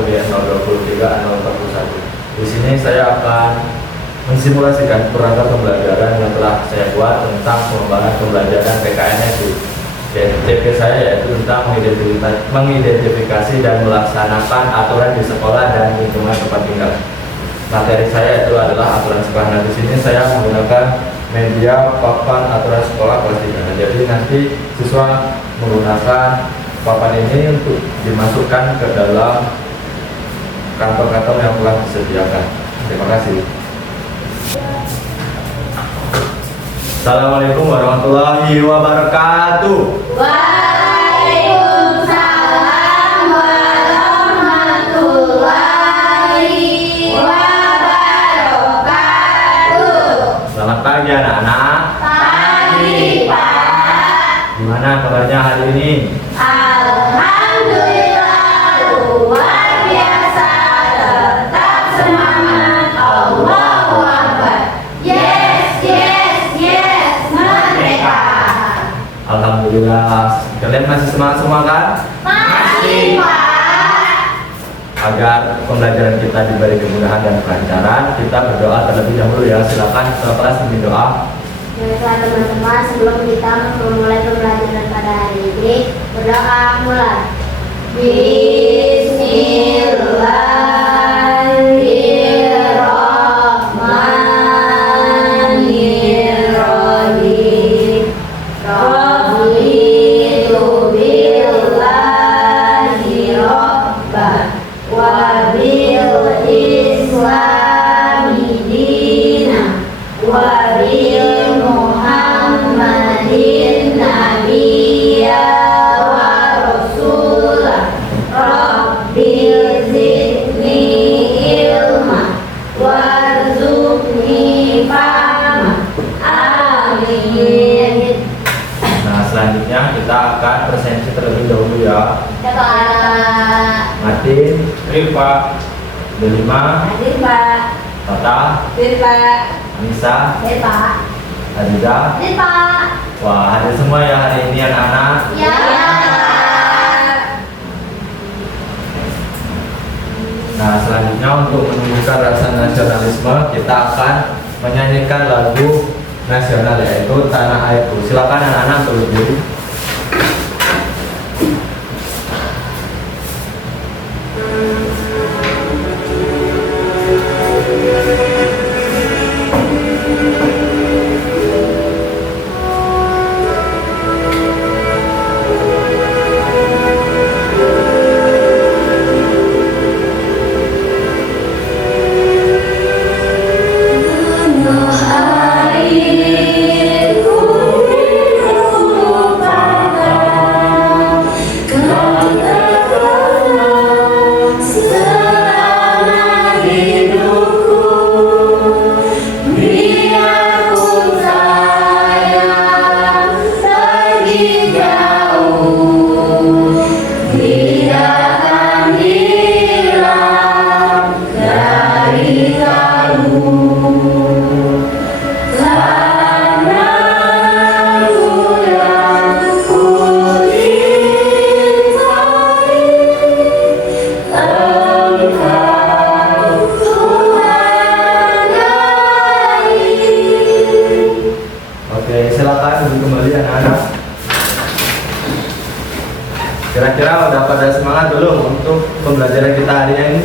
BN023-041. Di sini saya akan mensimulasikan perangkat pembelajaran yang telah saya buat tentang pengembangan pembelajaran PKNSU. TP saya yaitu tentang mengidentifikasi dan melaksanakan aturan di sekolah dan lingkungan tempat tinggal. Materi saya itu adalah aturan sekolah. Nah, di sini saya menggunakan media papan aturan sekolah kelas 3. Jadi nanti siswa menggunakan papan ini untuk dimasukkan ke dalam kantong-kantong yang telah disediakan. Terima kasih. Assalamualaikum warahmatullahi wabarakatuh. Waalaikumsalam warahmatullahi wabarakatuh. Selamat pagi anak-anak. Pagi, Pak. Gimana kabarnya hari ini? Alhamdulillah luar biasa, tetap semangat. Allahu Akbar. Yes, yes, yes, merdeka. Alhamdulillah. Kalian masih semangat semua kan? Masih, Pak. Agar pembelajaran kita diberi kemudahan dan kelancaran, kita berdoa terlebih dahulu ya. Silakan kelas demi doa. Baiklah teman-teman, sebelum kita memulai pembelajaran pada hari ini, berdoa mulai. Bismillahirrahmanirrahim. Raditu billahi rabban wa bil islami dinan wa bil Muhammadin nabiyya wa rasulah. Rabbil zidni ilma warzuqni fahma. Amin. Nah, selanjutnya kita akan presensi terlebih dahulu ya. Pak. Martin, Rifa, Delima, Hadir, Pak. Tata, Hadir, Pak. Anissa, Hadir, Pak. Adiza. Hadir, Pak. Wah, hadir semua ya hari ini anak-anak. Ya. Nah, selanjutnya untuk menumbuhkan rasa nasionalisme, kita akan menyanyikan lagu nasional yaitu Tanah Airku. Silakan anak-anak untuk berdiri. Kira-kira udah pada semangat belum untuk pembelajaran kita hari ini?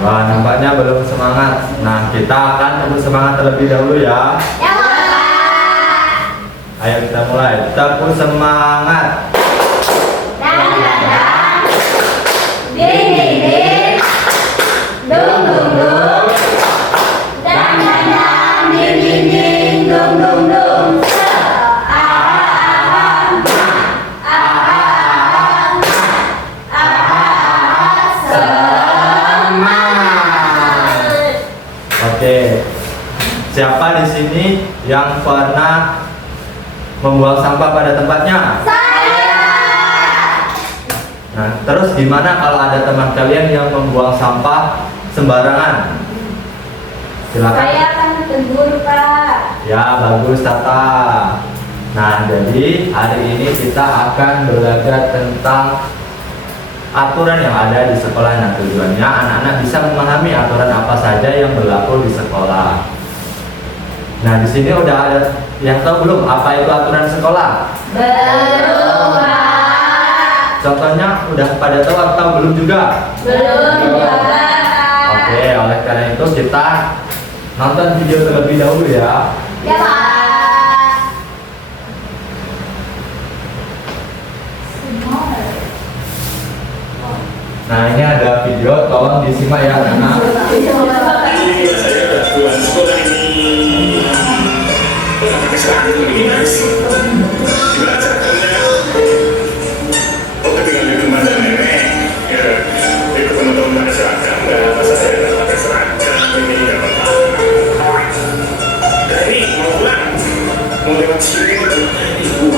Wah, nampaknya belum semangat. Nah, kita akan bersemangat terlebih dahulu ya. Ya, Pak. Ayo kita mulai. Tepuk semangat. Dan ding ding ding, dung dung dung, dan ding ding ding, dung dung dung. Oke. Siapa di sini yang pernah membuang sampah pada tempatnya? Saya. Nah, terus gimana kalau ada teman kalian yang membuang sampah sembarangan? Silakan. Saya akan tegur, Pak. Ya, bagus Tata. Nah, jadi hari ini kita akan belajar tentang aturan yang ada di sekolah. Nah, tujuannya anak-anak bisa memahami aturan apa saja yang berlaku di sekolah. Nah, di sini udah ada yang tahu belum apa itu aturan sekolah? Belum, Pak. Contohnya udah pada tahu atau belum juga? Belum juga. Oke, oleh karena itu kita nonton video terlebih dahulu ya. Ya, Pak. Nah, ini ada video, tolong disimak ya anak-anak. Ini saya tuan sekolah ini pakai seragam begini sih. Dibacakannya. Oh, ketika di rumah dan nenek, ya, ikut teman-teman pakai seragam, nggak masa saya nggak pakai seragam ini ya Pak. Nah ini mau pulang, mau lewat sini ibu.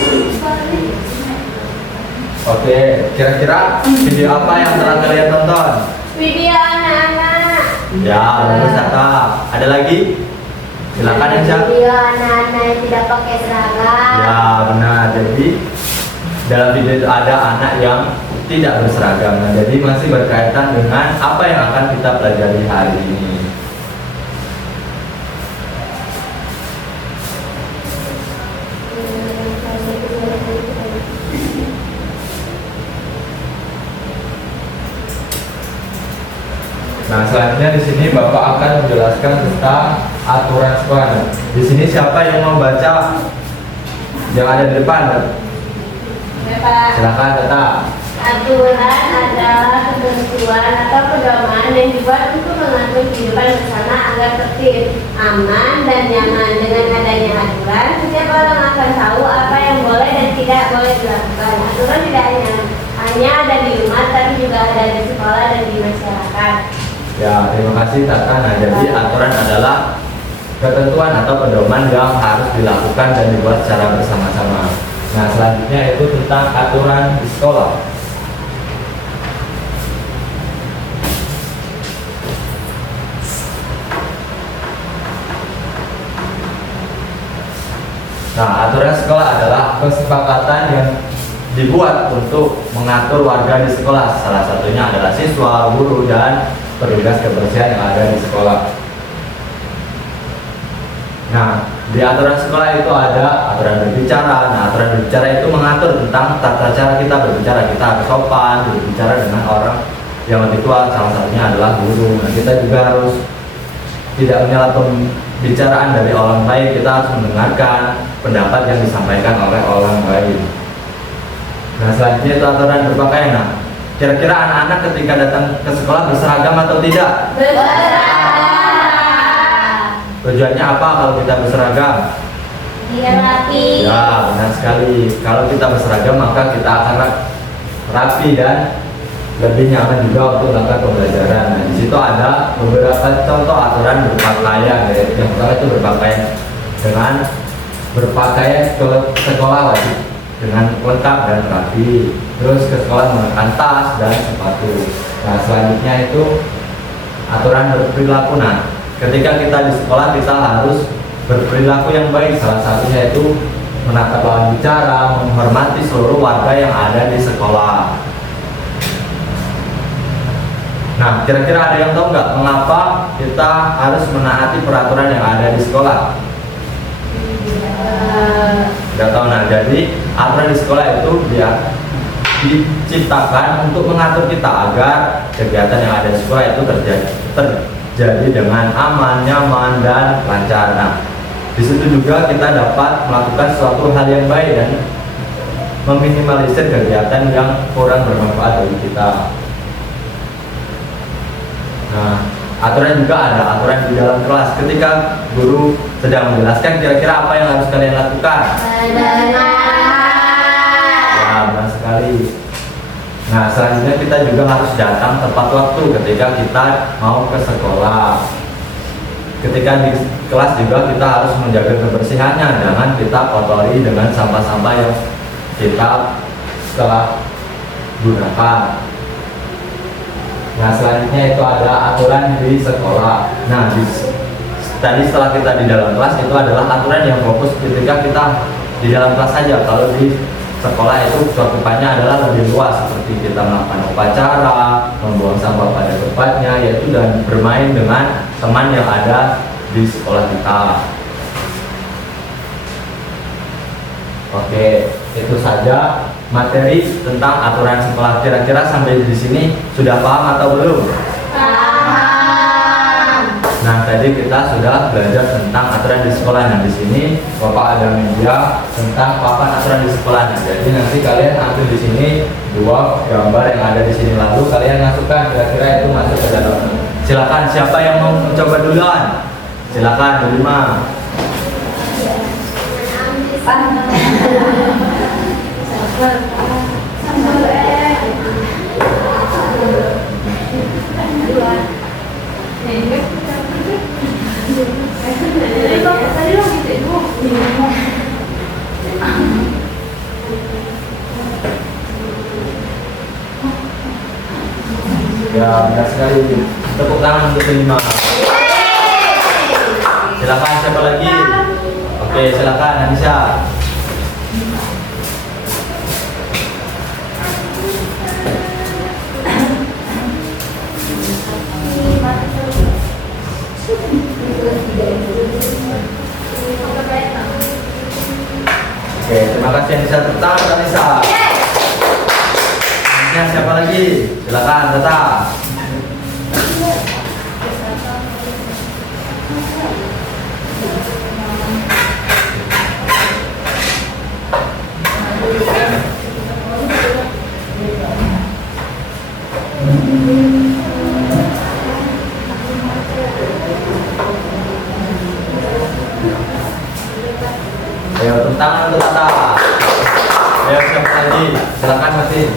Oke, kira-kira video apa yang telah kalian tonton? Video anak-anak. Ya, bagus Kakak. Ada lagi? Silakan aja. Video anak-anak yang tidak pakai seragam. Ya, benar. Jadi dalam video itu ada anak yang tidak berseragam. Nah, jadi masih berkaitan dengan apa yang akan kita pelajari hari ini. Nah, selanjutnya di sini Bapak akan menjelaskan tentang aturan sekolah. Di sini siapa yang mau baca? Yang ada di depan. Ya, Pak. Silakan Tata. Aturan adalah ketentuan atau pedoman yang dibuat untuk mengatur kehidupan bersama agar tertib, aman, dan nyaman. Dengan adanya aturan, setiap orang akan tahu apa yang boleh dan tidak boleh dilakukan. Aturan tidak hanya ada di rumah, tapi juga ada di sekolah dan di masyarakat. Ya, terima kasih Tata. Nah, jadi aturan adalah ketentuan atau pedoman yang harus dilakukan dan dibuat secara bersama-sama. Nah, selanjutnya itu tentang aturan di sekolah. Nah, aturan sekolah adalah kesepakatan yang dibuat untuk mengatur warga di sekolah. Salah satunya adalah siswa, guru, dan petugas kebersihan yang ada di sekolah. Nah, di aturan sekolah itu ada aturan berbicara. Nah, aturan berbicara itu mengatur tentang tata cara kita berbicara. Kita harus sopan berbicara dengan orang yang lebih tua. Salah satunya adalah guru. Nah, kita juga harus tidak menyela pembicaraan dari orang lain. Kita harus mendengarkan pendapat yang disampaikan oleh orang lain. Nah, selanjutnya itu aturan berpakaian. Nah, kira-kira anak-anak ketika datang ke sekolah berseragam atau tidak? Berseragam. Tujuannya apa kalau kita berseragam? Biar rapi. Ya, benar sekali. Kalau kita berseragam maka kita akan rapi dan lebih nyaman juga untuk melakukan pembelajaran. Nah, di situ ada beberapa contoh aturan berpakaian. Yang pertama itu berpakaian dengan berpakaian ke sekolah wajib dengan lengkap dan rapi. Terus ke sekolah menggunakan tas dan sepatu. Nah, selanjutnya itu aturan berperilaku. Nah, ketika kita di sekolah kita harus berperilaku yang baik. Salah satunya itu menatap lawan bicara, menghormati seluruh warga yang ada di sekolah. Nah, kira-kira ada yang tahu nggak mengapa kita harus menaati peraturan yang ada di sekolah? Nggak tahu. Nah, jadi aturan di sekolah itu dia diciptakan untuk mengatur kita agar kegiatan yang ada di sekolah itu terjadi dengan aman, nyaman, dan lancar. Nah, di situ juga kita dapat melakukan suatu hal yang baik dan meminimalisir kegiatan yang kurang bermanfaat bagi kita. Nah, aturan juga ada aturan di dalam kelas. Ketika guru sedang menjelaskan, kira-kira apa yang harus kalian lakukan? Ya, benar sekali. Nah, selanjutnya kita juga harus datang tepat waktu ketika kita mau ke sekolah. Ketika di kelas juga kita harus menjaga kebersihannya, jangan kita kotori dengan sampah-sampah yang kita setelah gunakan. Nah, selanjutnya itu ada aturan di sekolah. Nah, tadi setelah kita di dalam kelas itu adalah aturan yang fokus ketika kita di dalam kelas saja. Kalau di sekolah itu cakupannya adalah lebih luas, seperti kita melakukan upacara, membuang sampah pada tempatnya, yaitu dan bermain dengan teman yang ada di sekolah kita. Oke, itu saja materi tentang aturan sekolah. Kira-kira sampai di sini sudah paham atau belum? Nah, tadi kita sudah belajar tentang aturan di sekolah. Nah, di sini Bapak ada media tentang papan aturan di sekolah. Nah, jadi nanti kalian ambil di sini dua gambar yang ada di sini, lalu kalian masukkan kira-kira itu masuk ke dalam. Silakan, siapa yang mau mencoba duluan? Silakan, Delima. Ya, benar sekali. Tepuk tangan untuk Delima. Silakan, siapa lagi? Oke, silakan Anissa. Oke, terima kasih Anissa. Tepuk tangan untuk Anissa. Anissa, siapa lagi? Silakan, Tata. Ayo, tepuk tangan untuk Tata. Ayo, siapa lagi? Silakan Martin.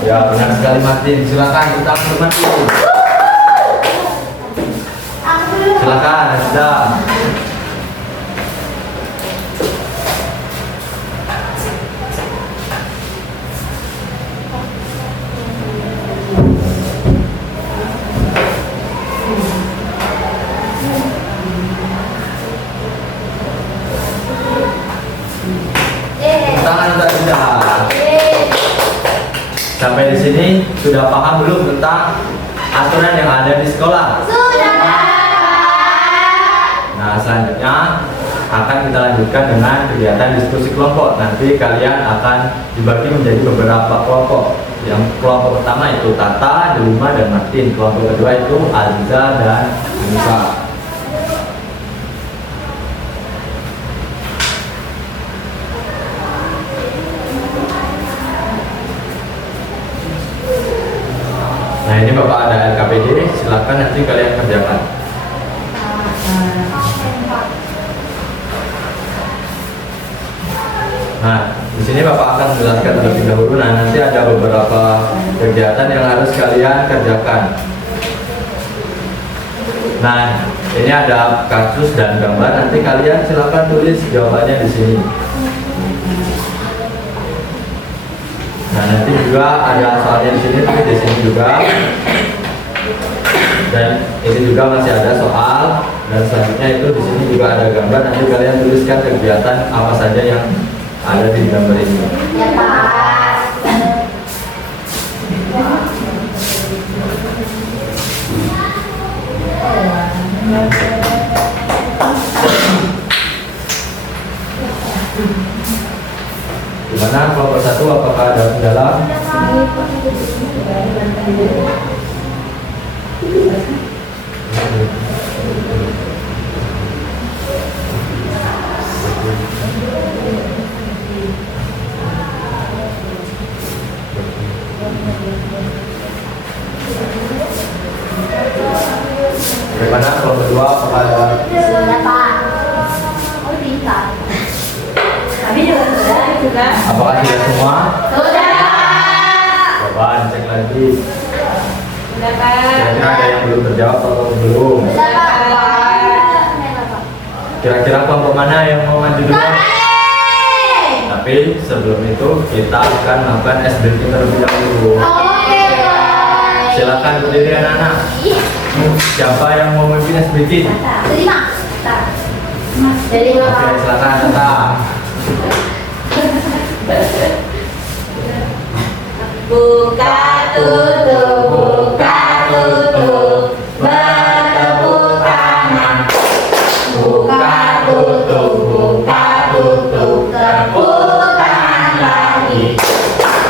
Ya, benar sekali Martin. Silakan kita Martin. Silakan, sudah. Tangan sudah. Sampai di sini sudah paham belum tentang aturan yang ada di sekolah? Sudah, Nah, selanjutnya akan kita lanjutkan dengan kegiatan diskusi kelompok. Nanti kalian akan dibagi menjadi beberapa kelompok. Yang kelompok pertama itu Tata, Delima, dan Martin. Kelompok kedua itu Aziza dan Anissa. Nah, ini Bapak ada LKPD, silakan nanti kalian kerjakan. Nah, di sini Bapak akan menjelaskan terlebih dahulu. Nah, nanti ada beberapa kegiatan yang harus kalian kerjakan. Nah, ini ada kasus dan gambar. Nanti kalian silakan tulis jawabannya di sini. Nah, nanti juga ada soalnya di sini, tapi di sini juga. Dan ini juga masih ada soal. Dan selanjutnya itu di sini juga ada gambar. Nanti kalian tuliskan kegiatan apa saja yang ada di gambar ini. ya Pak. Gimana kelompok satu, apakah ada kendala? Bagaimana kelompok dua, apakah ada? Sudah Pak. Oh bisa. Kami juga sudah. Apakah tidak semua? Sudah. jawaban, cek lagi. Udah Pak. Kira-kira ada yang belum terjawab atau belum? Udah Pak. Kira-kira kelompok mana yang mau maju duluan? Tapi sebelum itu kita akan melakukan SBT terlebih dahulu. Oke Pak. Silakan berdiri anak-anak. Siapa yang mau memimpin SBT? Terima. Jadi Oke, silakan Tata. buka tutup, bertepuk tangan. Buka tutup, tepuk tangan lagi.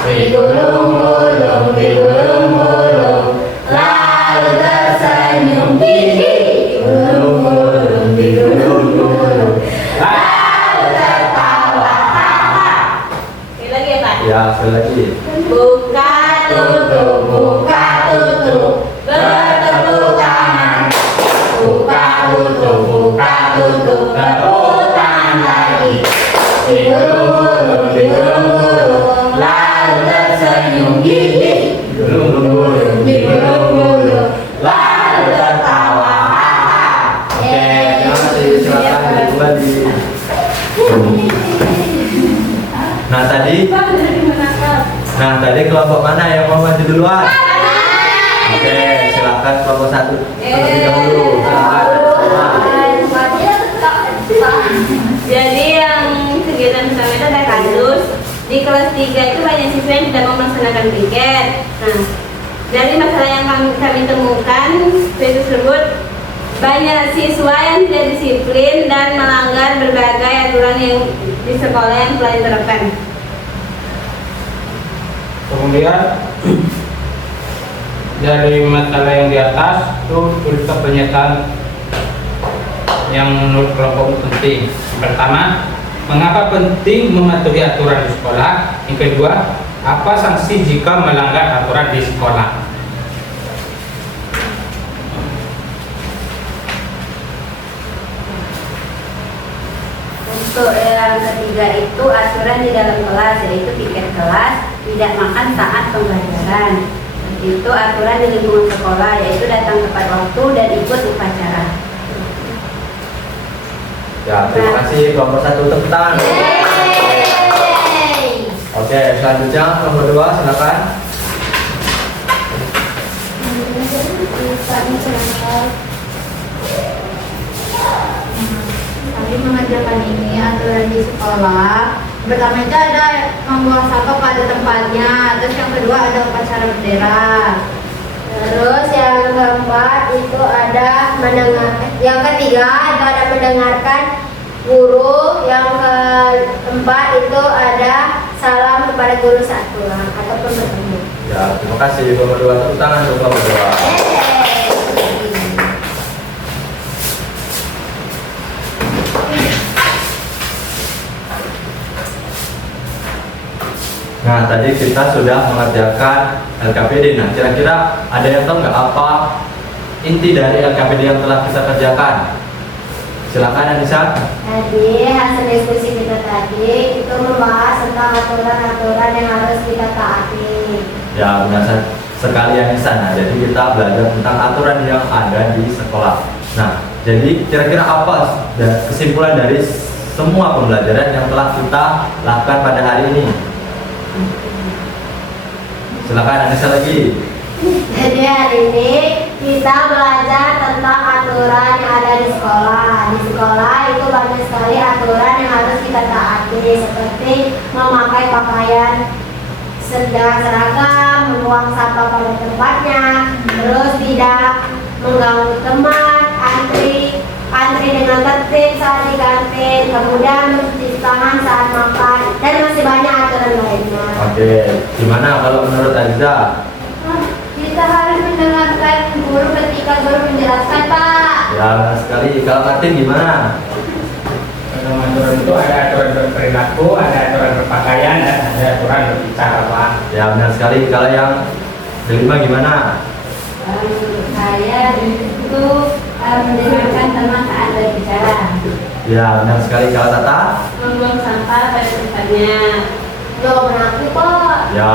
Digulung-gulung, lalu tersenyum gigi. Digulung-gulung, lalu tertawa. Sekali lagi ya Pak. Ya, sekali lagi. Buka tutup, bertepuk tangan. Buka tutup, tepuk tangan lagi. Digulung-gulung, lalu tersenyum gigi. Digulung-gulung, lalu tertawa. Oke, terima kasih. Silakan duduk kembali. Nah tadi kelompok mana yang mau maju duluan? Oke, silakan kelompok 1 terlebih dahulu. Silakan. Jadi yang kegiatan pertama itu ada kasus. Di kelas 3 itu banyak siswa yang tidak mau melaksanakan piket. Nah, dari masalah yang kami temukan tersebut, banyak siswa yang tidak disiplin dan melanggar berbagai aturan yang di sekolah yang telah diterapkan. Kemudian dari masalah yang di atas itu tuliskan pernyataan yang menurut kelompok penting. Pertama, mengapa penting mematuhi aturan di sekolah? Yang kedua, apa sanksi jika melanggar aturan di sekolah? Untuk yang ketiga itu aturan di dalam kelas, yaitu piket kelas, tidak makan saat pembelajaran. Itu aturan di lingkungan sekolah, yaitu datang tepat waktu dan ikut upacara. Ya, terima kasih kelompok 1 tepuk tangan. Oke, selanjutnya kelompok 2 silakan. Kami mengajarkan ini aturan di sekolah. Pertama itu ada membuang sampah pada tempatnya. Terus yang kedua ada upacara bendera. Terus yang keempat itu ada yang ketiga itu ada mendengarkan guru. Yang keempat itu ada salam kepada guru satu ataupun bertemu. Ya, terima kasih kelompok 2 tepuk tangan untuk kelompok 2. Nah, tadi kita sudah mengerjakan LKPD. Nah, kira-kira ada yang tahu nggak apa inti dari LKPD yang telah kita kerjakan? Silakan Anissa. Tadi hasil diskusi kita tadi itu membahas tentang aturan-aturan yang harus kita taati. Ya, benar sekali Anissa. Nah, jadi kita belajar tentang aturan yang ada di sekolah. Nah, jadi kira-kira apa kesimpulan dari semua pembelajaran yang telah kita lakukan pada hari ini? Silakan Anissa lagi. Jadi hari ini kita belajar tentang aturan yang ada di sekolah. Di sekolah itu banyak sekali aturan yang harus kita taati, seperti memakai pakaian seragam, membuang sampah pada tempatnya, terus tidak mengganggu teman, antri dengan tertib saat di kantin, kemudian mencuci tangan saat makan, dan masih banyak aturan lainnya. Oke, gimana kalau menurut Aziza? Kita harus mendengarkan guru ketika guru menjelaskan, Pak. Ya, benar sekali. Kalau Martin gimana? Dalam aturan itu ada aturan berperilaku, ada aturan berpakaian, dan ada aturan berbicara, Pak. Ya, benar sekali. Kalau yang kelima gimana? Menurut saya itu mendengarkan teman saat berbicara, Ya, benar sekali. Kalau Tata? membuang sampah pada tempatnya. Jangan menakut kok. Ya,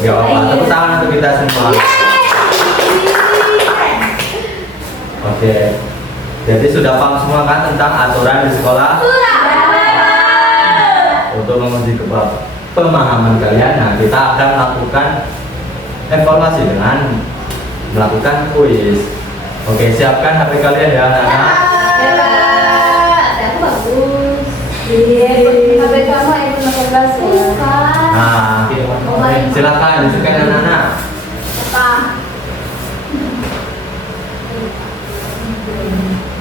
Gak apa-apa, tepuk tangan untuk kita semua. Oke, jadi sudah paham semua kan tentang aturan di sekolah? Untuk menguji pemahaman kalian, nah kita akan melakukan evaluasi dengan melakukan kuis. Oke, siapkan HP kalian ya anak-anak. Aku bagus. HP kamu iPhone 18 ya? Nah, silakan disiapkan anak-anak.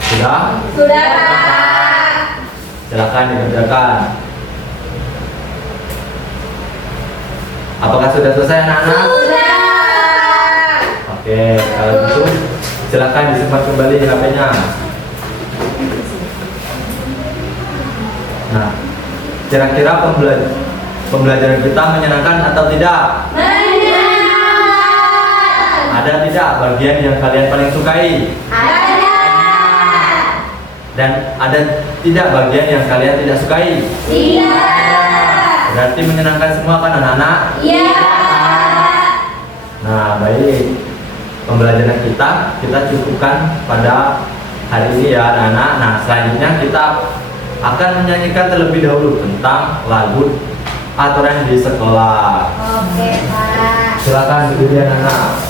Sudah? Sudah, Kak. Silakan dikerjakan. Apakah sudah selesai anak-anak? Sudah. Oke, kalau gitu silakan disimpan kembali HP-nya. Nah, kira-kira pembelajaran kita menyenangkan atau tidak? Menyenangkan. Ada tidak bagian yang kalian paling sukai? Ada. Dan ada tidak bagian yang kalian tidak sukai? Tidak. Berarti menyenangkan semua kan anak-anak? Iya. Nah, baik. Pembelajaran kita cukupkan pada hari ini ya anak-anak. Nah, selanjutnya kita akan menyanyikan terlebih dahulu tentang lagu aturan di sekolah. Oke, Pak. Silakan berdiri anak-anak.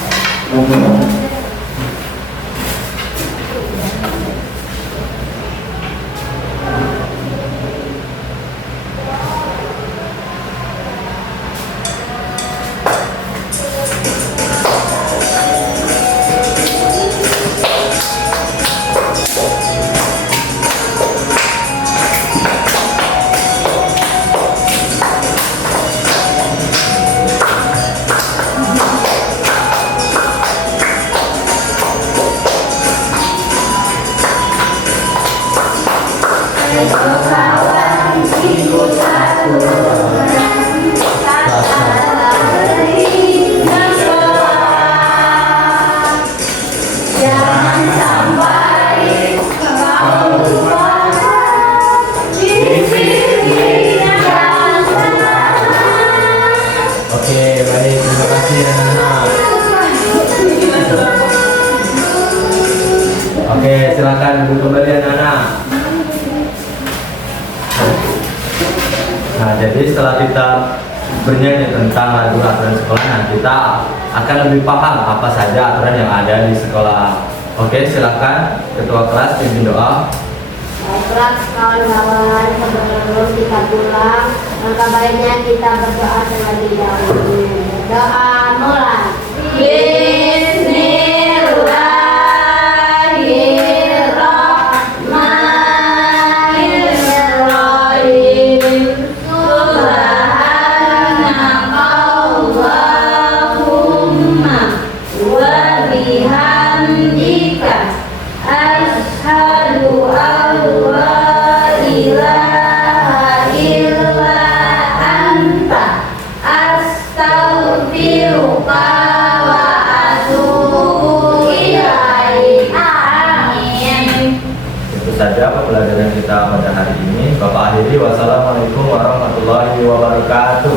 Oke, baik. Terima kasih anak-anak. Oke, silakan duduk kembali anak-anak. Nah, jadi setelah kita bernyanyi tentang lagu aturan sekolah, nah kita akan lebih paham apa saja aturan yang ada di sekolah. Oke, silakan ketua kelas pimpin doa. Baiklah kawan-kawan, sebelum kita pulang, maka baiknya kita berdoa terlebih dahulu. Doa mulai. Bismillahirrahmanirrahim. Subhanakallahumma wa bihamdika asyhadu an la ilaha illa anta astaghfiruka wa atubu ilaik. Amin. Itu saja pembelajaran kita pada hari ini. Bapak akhiri, wassalamualaikum warahmatullahi wabarakatuh.